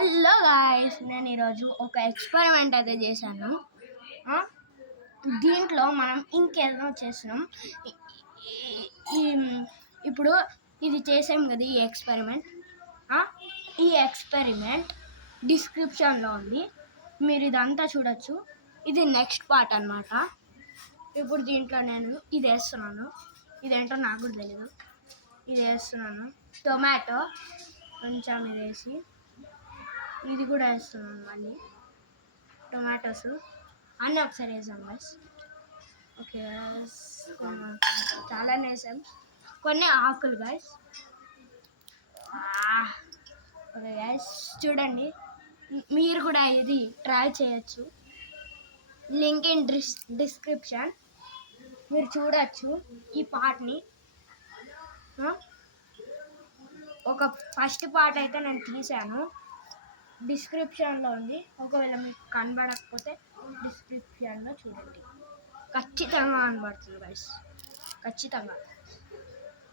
Hello guys, నేను ఈరోజు ఒక ఎక్స్పెరిమెంట్ అయితే చేశాను. దీంట్లో మనం ఇంకేదో చేస్తున్నాం. ఇప్పుడు ఇది చేసాం కదా, ఈ ఎక్స్పెరిమెంట్ డిస్క్రిప్షన్లో ఉంది, మీరు ఇదంతా చూడొచ్చు. ఇది నెక్స్ట్ పార్ట్ అన్నమాట. ఇప్పుడు దీంట్లో నేను ఇది వేస్తున్నాను, ఇదేంటో నాకు కూడా తెలియదు. ఇది వేస్తున్నాను, టొమాటో కొంచెం ఇది వేసి, ఇది కూడా వేస్తున్నాను, మళ్ళీ టొమాటోస్ అన్నీ ఒకసారి వేసాం గైస్. ఓకే, చాలానే వేసాం, కొన్ని ఆకులు గైస్. ఓకే గైస్, చూడండి, మీరు కూడా ఇది ట్రై చేయొచ్చు. లింక్ ఇన్ డిస్క్రిప్షన్, మీరు చూడొచ్చు ఈ పార్ట్ని. ఒక ఫస్ట్ పార్ట్ అయితే నేను తీసాను, డిస్క్రిప్షన్లో ఉంది. ఒకవేళ మీకు కనబడకపోతే డిస్క్రిప్షన్లో చూడండి, ఖచ్చితంగా కనబడుతుంది గైస్. ఖచ్చితంగా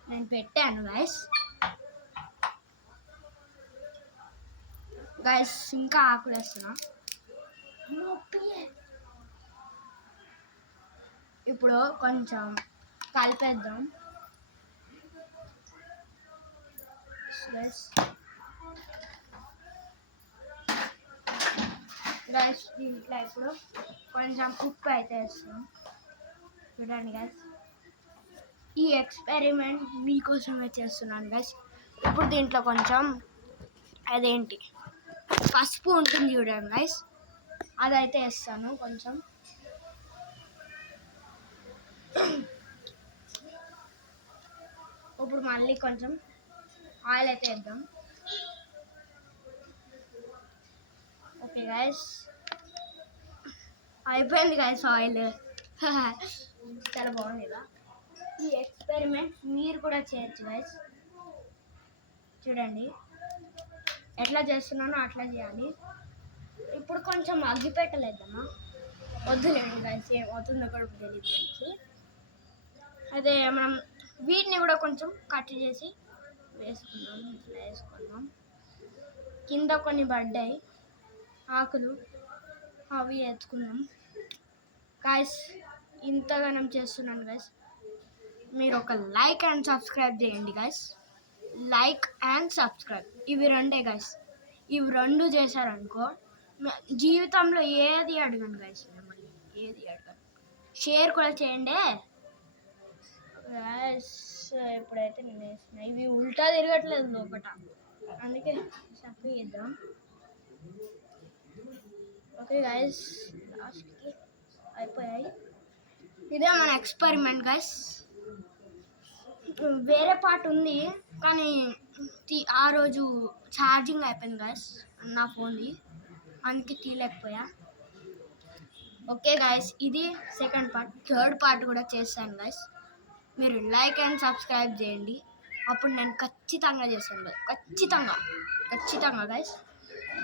నేను పెట్టాను గైస్. ఇంకా ఆకులు వేస్తున్నా. ఇప్పుడు కొంచెం కలిపేద్దాం గైస్. దీంట్లో ఇప్పుడు కొంచెం ఉప్పు అయితే వేస్తాం. చూడండి గైస్, ఈ ఎక్స్పెరిమెంట్ మీకోసమే చేస్తున్నాను గైస్. ఇప్పుడు దీంట్లో కొంచెం అదేంటి పసుపు ఉంటుంది చూడండి గైస్, అదైతే వేస్తాను కొంచెం. ఇప్పుడు మళ్ళీ కొంచెం ఆయిల్ అయితే వేద్దాం. ఓకే గైస్, అయిపోయింది గైస్ ఆయిల్. చాలా బాగుంది కదా. ఈ ఎక్స్పెరిమెంట్ మీరు కూడా చేయొచ్చు గైస్. చూడండి ఎట్లా చేస్తున్నానో అట్లా చేయాలి. ఇప్పుడు కొంచెం అగ్గిపెట్టలేద్దామా? వద్దులేండి గైస్, ఏం అవుతుందో కూడా తెలియదు మనకి. అదే మనం వీటిని కూడా కొంచెం కట్ చేసి వేసుకుందాం. ఇట్లా వేసుకుందాం. కింద కొన్ని పడ్డాయి ఆకులు, అవి ఎత్తుకుందాం గాయస్. ఇంతగానం చేస్తున్నాను గాయస్, మీరు ఒక లైక్ అండ్ సబ్స్క్రైబ్ చేయండి గాయస్. లైక్ అండ్ సబ్స్క్రైబ్, ఇవి రెండే గాయస్. ఇవి రెండు చేశారనుకో, జీవితంలో ఏది అడగను గాయస్, మిమ్మల్ని ఏది అడగను. షేర్ కూడా చేయండి గాయస్. ఇప్పుడైతే నేను వేసిన ఇవి ఉల్టా తిరగట్లేదు లోపట, అందుకే చక్కగా ఇద్దాం. ఓకే గాయస్, లాస్ట్కి అయిపోయాయి. ఇదే మన ఎక్స్పెరిమెంట్ గాయస్. వేరే పార్ట్ ఉంది, కానీ ఆ రోజు ఛార్జింగ్ అయిపోయింది గాయస్ నా ఫోన్ది, అందుకే తీయలేకపోయా. ఓకే గాయస్, ఇది సెకండ్ పార్ట్. థర్డ్ పార్ట్ కూడా చేస్తాను గాయస్. మీరు లైక్ అండ్ సబ్స్క్రైబ్ చేయండి, అప్పుడు నేను ఖచ్చితంగా చేస్తాను. ఖచ్చితంగా guys.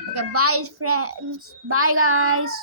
Okay, bye friends, bye guys.